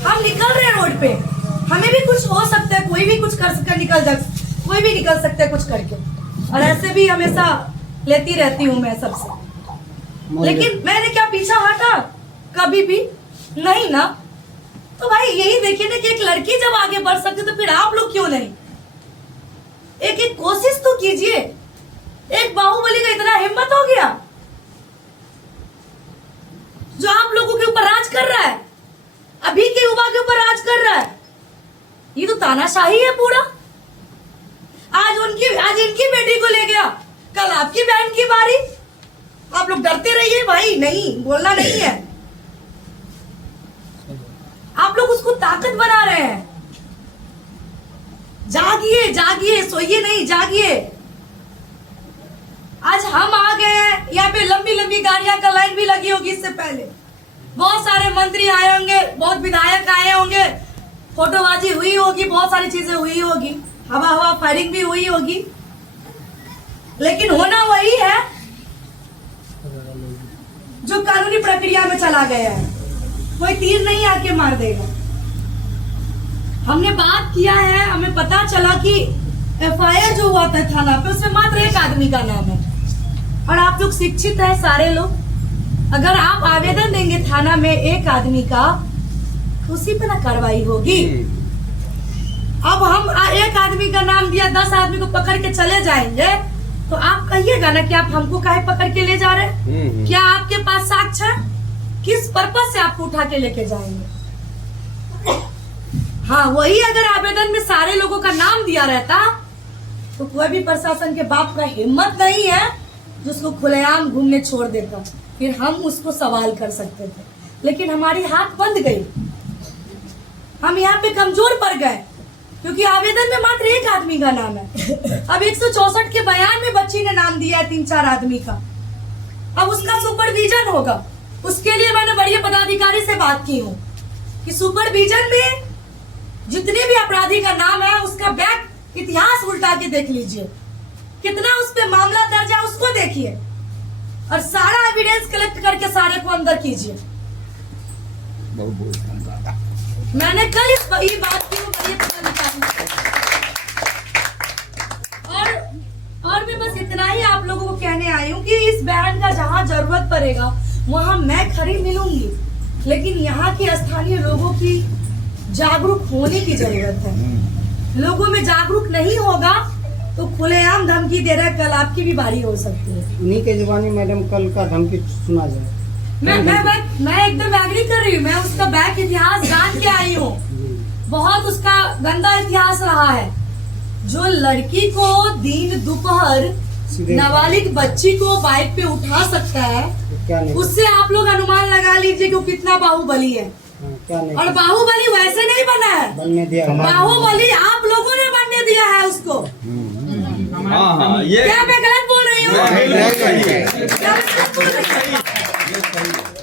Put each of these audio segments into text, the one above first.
हम निकल रहे हैं रोड पे, हमें भी कुछ हो सकता है, कोई भी कुछ कर सकता है, कोई भी निकल सकता है कुछ करके। और ऐसे भी हमेशा लेती रहती हूँ मैं सबसे, लेकिन मैंने क्या पीछा हटा कभी भी नहीं ना। तो भाई यही देखिए ना कि एक लड़की जब आगे बढ़ सकती तो फिर आप लोग क्यों नहीं? एक एक कोशिश तो कीजिए। एक बाहुबली का इतना हिम्मत हो गया जो आप लोगों के ऊपर राज कर रहा है, अभी के युवा के ऊपर राज कर रहा है। ये तो तानाशाही है पूरा। आज इनकी बेटी को ले गया, कल आपकी बहन की बारी। आप लोग डरते रहिए भाई, नहीं बोलना नहीं है। आप लोग उसको ताकत बना रहे हैं। जागिए जागिए, सोइए नहीं, जागिए। आज हम आ गए हैं, यहाँ पे लंबी लंबी गाड़ियां का लाइन भी लगी होगी। इससे पहले बहुत सारे मंत्री आए होंगे, बहुत विधायक आए होंगे, फोटोबाजी हुई होगी, बहुत सारी चीजें हुई होगी, हवा फायरिंग भी हुई होगी। लेकिन होना वही है जो कानूनी प्रक्रिया में चला गया है। कोई तीर नहीं आके मार देगा। हमने बात किया है, हमें पता चला कि एफआईआर जो हुआ था थाना पे उसमें मात्र एक आदमी का नाम है। और आप लोग शिक्षित हैं सारे लोग, अगर आप आवेदन देंगे थाना में एक आदमी का तो उसी पे ना कार्रवाई होगी। अब हम एक आदमी का नाम दिया, 10 आदमी को पकड़ के चले जाएंगे तो आप कहिएगा ना कि आप हमको काहे पकड़ के ले जा रहे हैं? क्या आपके पास साक्ष्य है? किस पर्पस से आपको उठा के लेके जाएंगे? हाँ, वही अगर आवेदन में सारे लोगों का नाम दिया रहता तो कोई भी प्रशासन के बाप का हिम्मत नहीं है जो उसको खुलेआम घूमने छोड़ देता, फिर हम उसको सवाल कर सकते थे। लेकिन हमारी हाथ बंद गई, हम यहाँ पे कमजोर पड़ गए क्योंकि आवेदन में मात्र एक आदमी का नाम है। अब 164 के बयान में बच्ची ने नाम दिया है 3-4 आदमी का। अब उसका सुपरविजन होगा। उसके लिए मैंने बड़े पदाधिकारी से बात की हूँ कि सुपरविजन में जितने भी अपराधी का नाम है उसका बैक इतिहास उल्टा के देख लीजिए, कितना उस पे मामला दर्ज है उसको देखिए, और सारा एविडेंस कलेक्ट करके सारे को अंदर कीजिए। मैंने कल ये बात की और मैं बस इतना ही आप लोगों को कहने आई हूँ कि इस बहन का जहाँ जरूरत पड़ेगा वहाँ मैं खड़ी मिलूंगी, लेकिन यहाँ के स्थानीय लोगों की जागरूक होने की जरूरत है। लोगों में जागरूक नहीं होगा तो खुलेआम धमकी दे रहा है, कल आपकी भी बारी हो सकती है। उन्हीं के जुबानी मैडम कल का धमकी सुना जाए। मैं एकदम एग्री कर रही हूँ। मैं उसका बैक इतिहास जान के आई हूँ। बहुत उसका गंदा इतिहास रहा है। जो लड़की को दिन दोपहर नाबालिग बच्ची को बाइक पे उठा सकता है, उससे आप लोग अनुमान लगा लीजिए कि वो कितना बाहुबली है। और बाहुबली वैसे नहीं बना है, बाहुबली आप लोगों ने बनने दिया है उसको। क्या मैं गलत बोल रही हूँ?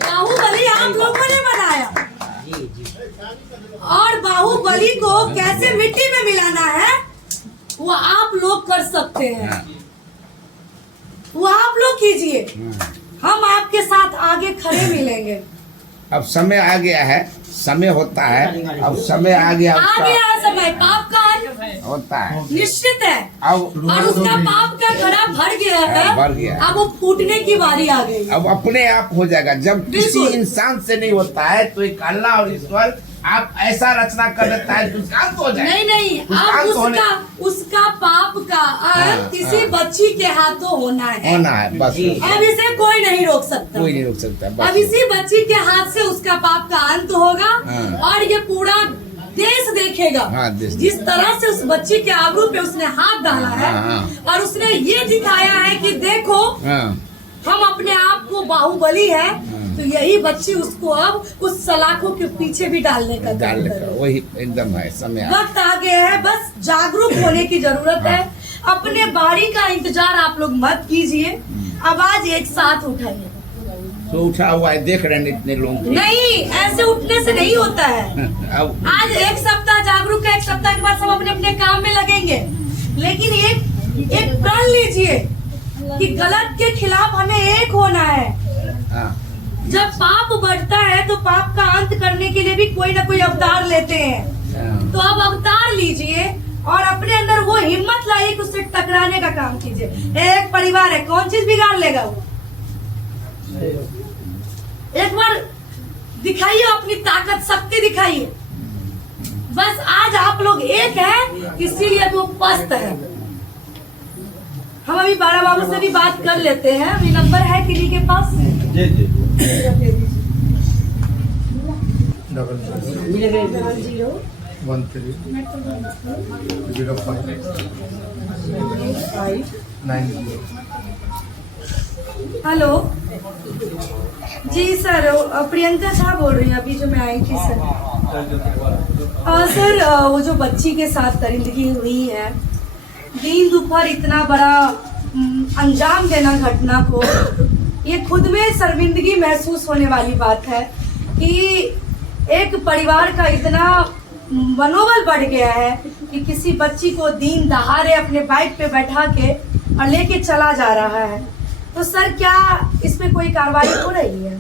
बाहुबली आप लोगों ने बनाया, और बाहुबली को कैसे मिट्टी में मिलाना है वो आप लोग कर सकते हैं, वो आप लोग कीजिए। हम आपके साथ आगे खड़े मिलेंगे। अब समय आ गया है, समय होता है, अब समय आ गया, समय पाप का अंत होता है, निश्चित है। अब और उसका पाप का घड़ा भर गया है, भर गया। अब वो फूटने की बारी आ गई। अब अपने आप हो जाएगा। जब किसी इंसान से नहीं होता है तो एक अल्लाह और ईश्वर आप ऐसा रचना कर देता है कि उसका अंत हो जाए। नहीं, अब उसका पाप का अंत किसी बच्ची के हाथों होना है बस। अब इसे कोई नहीं रोक सकता, कोई नहीं रोक सकता। अब इसी बच्ची के हाथ से उसका पाप का अंत होगा। और ये पूरा देश देखेगा जिस तरह से उस बच्ची के आबरू पे उसने हाथ डाला है, और उसने ये दिखाया है कि देखो हम अपने आप को बाहुबली है। तो यही बच्ची उसको अब उस सलाखों के पीछे भी डालने का वही एकदम है। समय वक्त आ गया है, बस जागरूक होने की जरूरत है। अपने बारी का इंतजार आप लोग मत कीजिए, आवाज एक साथ उठाइए। तो उठा हुआ है, देख रहे हैं इतने लोग। नहीं, ऐसे उठने से नहीं होता है। आज एक सप्ताह जागरूक है, एक सप्ताह के बाद सब अपने अपने काम में लगेंगे, लेकिन एक प्रण लीजिए कि गलत के खिलाफ हमें एक होना है। जब पाप बढ़ता है तो पाप का अंत करने के लिए भी कोई ना कोई अवतार लेते हैं। तो आप अवतार लीजिए और अपने अंदर वो हिम्मत लाइए कि उससे टकराने का काम कीजिए। एक परिवार है, कौन चीज बिगाड़ लेगा वो? एक बार दिखाइए अपनी ताकत, शक्ति दिखाइए। बस आज आप लोग एक है, इसीलिए वो पस्त है। हम अभी बारा बाबू से भी बात कर लेते हैं। अभी नंबर है किन्हीं के पास? जी जी मिलेगा 130590। हेलो जी सर, प्रियंका झा बोल रही हैं। अभी जो मैं आई थी सर। सर वो जो बच्ची के साथ दरिंदगी हुई है, दिन दोपहर इतना बड़ा अंजाम देना घटना को, ये खुद में शर्मिंदगी महसूस होने वाली बात है कि एक परिवार का इतना मनोबल बढ़ गया है कि किसी बच्ची को दिन दहाड़े अपने बाइक पे बैठा के और लेके चला जा रहा है। तो सर क्या इसमें कोई कार्रवाई हो रही है?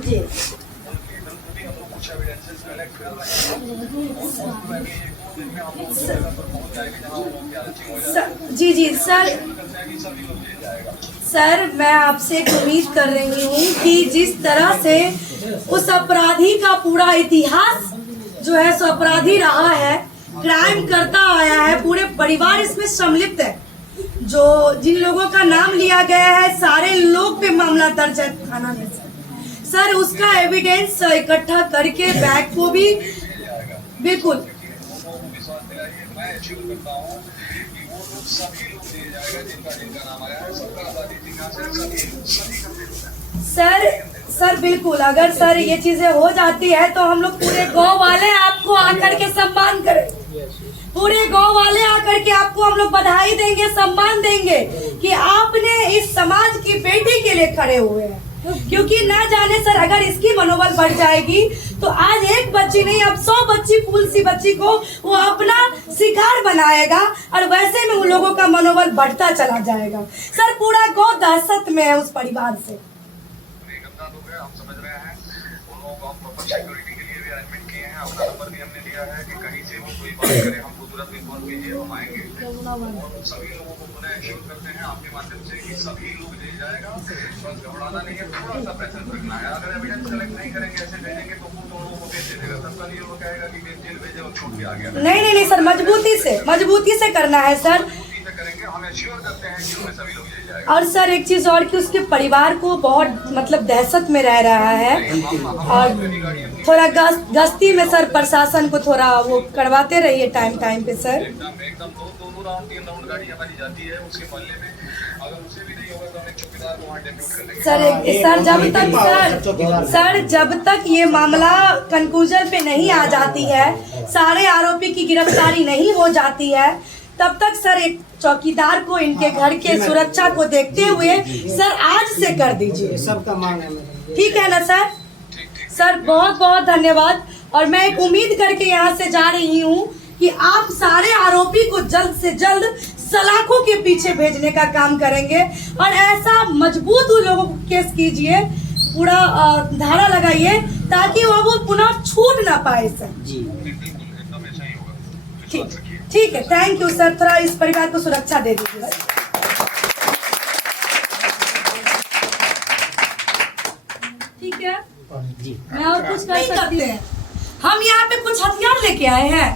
जी जी जी जी सर मैं आपसे एक उम्मीद कर रही हूँ कि जिस तरह से उस अपराधी का पूरा इतिहास जो है सो अपराधी रहा है, क्राइम करता आया है, पूरे परिवार इसमें सम्मिलित है। जो जिन लोगों का नाम लिया गया है सारे लोग पे मामला दर्ज है थाना में सर। उसका एविडेंस इकट्ठा करके बैग को भी बिल्कुल सर बिल्कुल, अगर सर ये चीजें हो जाती है तो हम लोग पूरे गांव वाले आपको आकर के सम्मान करेंगे। पूरे गांव वाले आकर के आपको हम लोग बधाई देंगे, सम्मान देंगे कि आपने इस समाज की बेटी के लिए खड़े हुए हैं। क्योंकि ना जाने सर अगर इसकी मनोबल बढ़ जाएगी तो आज एक बच्ची नहीं, अब 100 बच्ची, फूल सी बच्ची को वो अपना शिकार बनाएगा और वैसे में उन लोगों का मनोबल बढ़ता चला जाएगा। सर पूरा गांव दहशत में है उस परिवार से। हम समझ रहे हैं, उन लोगों को हम प्रॉपर सिक्योरिटी के लिए भी अरेंजमेंट किए हैं। अपना नंबर भी हमने दिया है कि कहीं से वो कोई बात करे हमको तुरंत इन्फॉर्म कीजिए, हम आएंगे। और सभी लोगों को पुनः एश्योर करते हैं आपके माध्यम से कि सभी लोग ले जाएगा। बस घबराना नहीं है, थोड़ा सा प्रेशर रखना है। अगर एविडेंस कलेक्ट नहीं करेंगे, ऐसे भेजेंगे तो वो लोगों को भेज देगा, तब कल ये वो कहेगा कि जेल भेजे और छूट के आ गया। नहीं सर, मजबूती से करना है सर, करेंगे। हम एश्योर करते हैं कि उन्हें सभी लोग ले जाएगा। और सर एक चीज और कि उसके परिवार को बहुत मतलब दहशत में रह रहा है और थोड़ा गश्ती में सर प्रशासन को थोड़ा वो करवाते रहिए टाइम पे सर। एकदम 2 राउंड 3 राउंड गाड़ी हमारी जाती है उसके मोहल्ले में। अगर उसे भी नहीं होगा तो हम एक चौकीदार को वहाँ डेप्यूट कर लेंगे। सर जब तक ये मामला कंक्लूजन पे नहीं आ जाती है, सारे आरोपी की गिरफ्तारी नहीं हो जाती है, तब तक सर एक चौकीदार को इनके घर के सुरक्षा को देखते हुए सर आज से कर दीजिए। सबका मांग है मैडम, ठीक है ना सर? सर बहुत बहुत धन्यवाद। और मैं एक उम्मीद करके यहाँ से जा रही हूँ कि आप सारे आरोपी को जल्द से जल्द सलाखों के पीछे भेजने का काम करेंगे और ऐसा मजबूत उन लोगों को केस कीजिए, पूरा धारा लगाइए ताकि वो पुनः छूट ना पाए सर। जी ठीक है, थैंक यू सर। थोड़ा इस परिवार को सुरक्षा दे दीजिए। ठीक है जी, मैं और कुछ नहीं सकते हैं। हम यहाँ पे कुछ हथियार लेके आए हैं,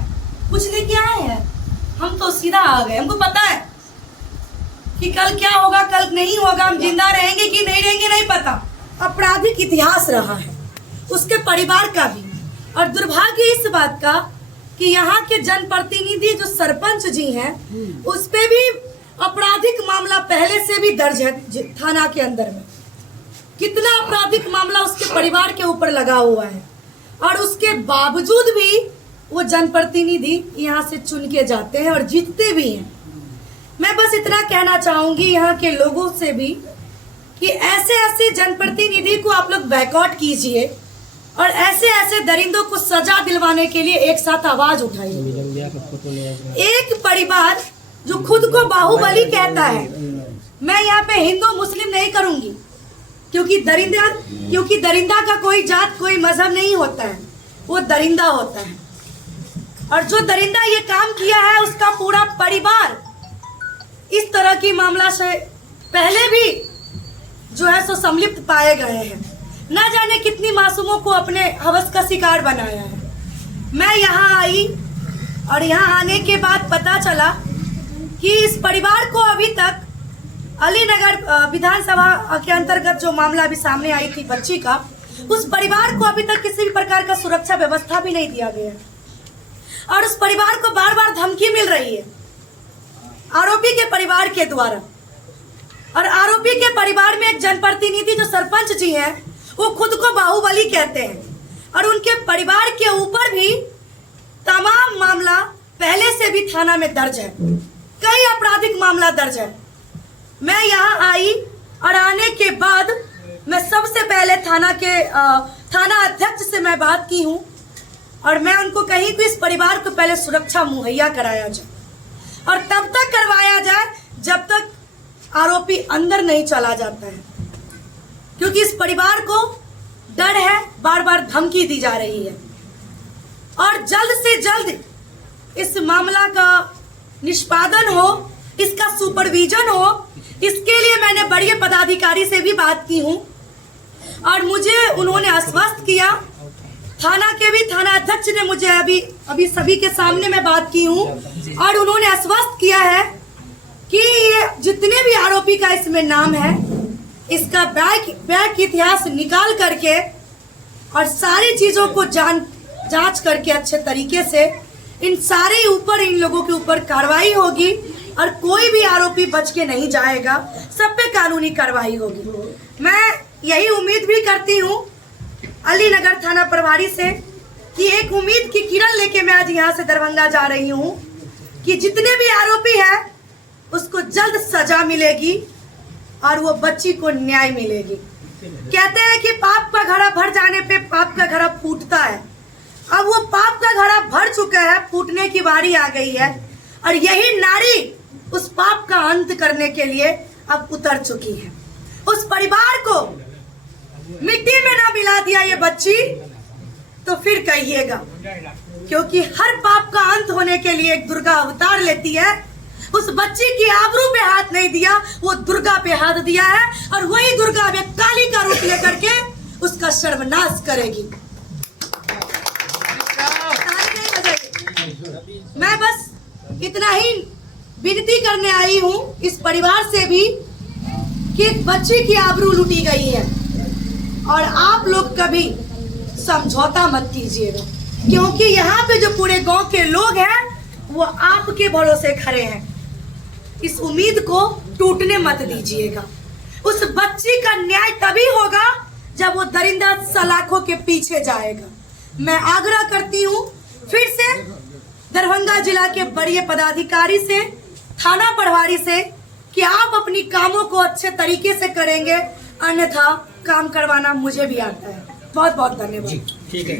कुछ लेके आए हैं, हम तो सीधा आ गए। हमको पता है कि कल क्या होगा, कल नहीं होगा, हम जिंदा रहेंगे कि नहीं रहेंगे नहीं पता। आपराधिक इतिहास रहा है उसके परिवार का भी, और दुर्भाग्य इस बात का कि यहाँ के जनप्रतिनिधि जो सरपंच जी हैं उस पे भी आपराधिक मामला पहले से भी दर्ज है थाना के अंदर में। कितना आपराधिक मामला उसके परिवार के ऊपर लगा हुआ है और उसके बावजूद भी वो जनप्रतिनिधि यहाँ से चुन के जाते हैं और जीतते भी हैं। मैं बस इतना कहना चाहूंगी यहाँ के लोगों से भी कि ऐसे जनप्रतिनिधि को आप लोग बैकआउट कीजिए और ऐसे ऐसे दरिंदों को सजा दिलवाने के लिए एक साथ आवाज उठाइए। एक परिवार जो खुद को बाहुबली कहता है, मैं यहाँ पे हिंदू मुस्लिम नहीं करूंगी, क्योंकि दरिंदा का कोई जात कोई मजहब नहीं होता है, वो दरिंदा होता है। और जो दरिंदा ये काम किया है उसका पूरा परिवार इस तरह की मामला से पहले भी जो है सो सम्मिलित पाए गए हैं। न जाने कितनी मासूमों को अपने हवस का शिकार बनाया है। मैं यहाँ आई और यहाँ आने के बाद पता चला कि इस परिवार को अभी तक अलीनगर विधानसभा के अंतर्गत जो मामला अभी सामने आई थी बच्ची का, उस परिवार को अभी तक किसी भी प्रकार का सुरक्षा व्यवस्था भी नहीं दिया गया और उस परिवार को बार बार धमकी मिल रही है आरोपी के परिवार के द्वारा। और आरोपी के परिवार में एक जनप्रतिनिधि जो सरपंच जी हैं, वो खुद को बाहुबली कहते हैं और उनके परिवार के ऊपर भी तमाम मामला पहले से भी थाना में दर्ज है, कई आपराधिक मामला दर्ज है। मैं यहाँ आई और आने के बाद मैं सबसे पहले थाना अध्यक्ष से मैं बात की हूँ और मैं उनको कही कि इस परिवार को पहले सुरक्षा मुहैया कराया जाए और तब तक करवाया जाए जब तक आरोपी अंदर नहीं चला जाता है, क्योंकि इस परिवार को डर है, बार बार धमकी दी जा रही है। और जल्द से जल्द इस मामला का निष्पादन हो, इसका सुपरविजन हो, इसके लिए मैंने बड़े पदाधिकारी से भी बात की हूँ और मुझे उन्होंने आश्वस्त किया। थाना के भी थाना अध्यक्ष ने मुझे अभी सभी के सामने मैं बात की हूँ और उन्होंने आश्वस्त किया है कि ये जितने भी आरोपी का इसमें नाम है, इसका बैक इतिहास निकाल करके और सारी चीजों को जांच करके अच्छे तरीके से इन सारे ऊपर इन लोगों के ऊपर कार्रवाई होगी और कोई भी आरोपी बच के नहीं जाएगा, सब पे कानूनी कार्रवाई होगी। मैं यही उम्मीद भी करती हूँ अलीनगर थाना प्रभारी से कि एक उम्मीद की किरण लेके मैं आज यहाँ से दरभंगा जा रही हूँ कि जितने भी आरोपी हैं उसको जल्द सजा मिलेगी और वो बच्ची को न्याय मिलेगी। कहते हैं कि पाप का घड़ा भर जाने पे पाप का घड़ा फूटता है। अब वो पाप का घड़ा भर चुका है, फूटने की बारी आ गई है और यही नारी उस पाप का अंत करने के लिए अब उतर चुकी है। उस परिवार को मिट्टी में ना मिला दिया ये बच्ची तो फिर कहिएगा, क्योंकि हर पाप का अंत होने के लिए एक दुर्गा अवतार लेती है। उस बच्ची की आबरू पे हाथ नहीं दिया, वो दुर्गा पे हाथ दिया है और वही दुर्गा अब काली का रूप लेकर के उसका सर्वनाश करेगी। मैं बस इतना ही विनती करने आई हूँ इस परिवार से भी कि एक बच्ची की आबरू लूटी गई है और आप लोग कभी समझौता मत कीजिएगा, क्योंकि यहाँ पे जो पूरे गांव के लोग हैं वो आपके भरोसे खड़े हैं। इस उम्मीद को टूटने मत दीजिएगा। उस बच्ची का न्याय तभी होगा जब वो दरिंदा सलाखों के पीछे जाएगा। मैं आग्रह करती हूँ फिर से दरभंगा जिला के बड़े पदाधिकारी से, थाना प्रभारी से कि आप अपनी कामों को अच्छे तरीके से करेंगे, अन्यथा काम करवाना मुझे भी आता है। बहुत बहुत धन्यवाद। ठीक है।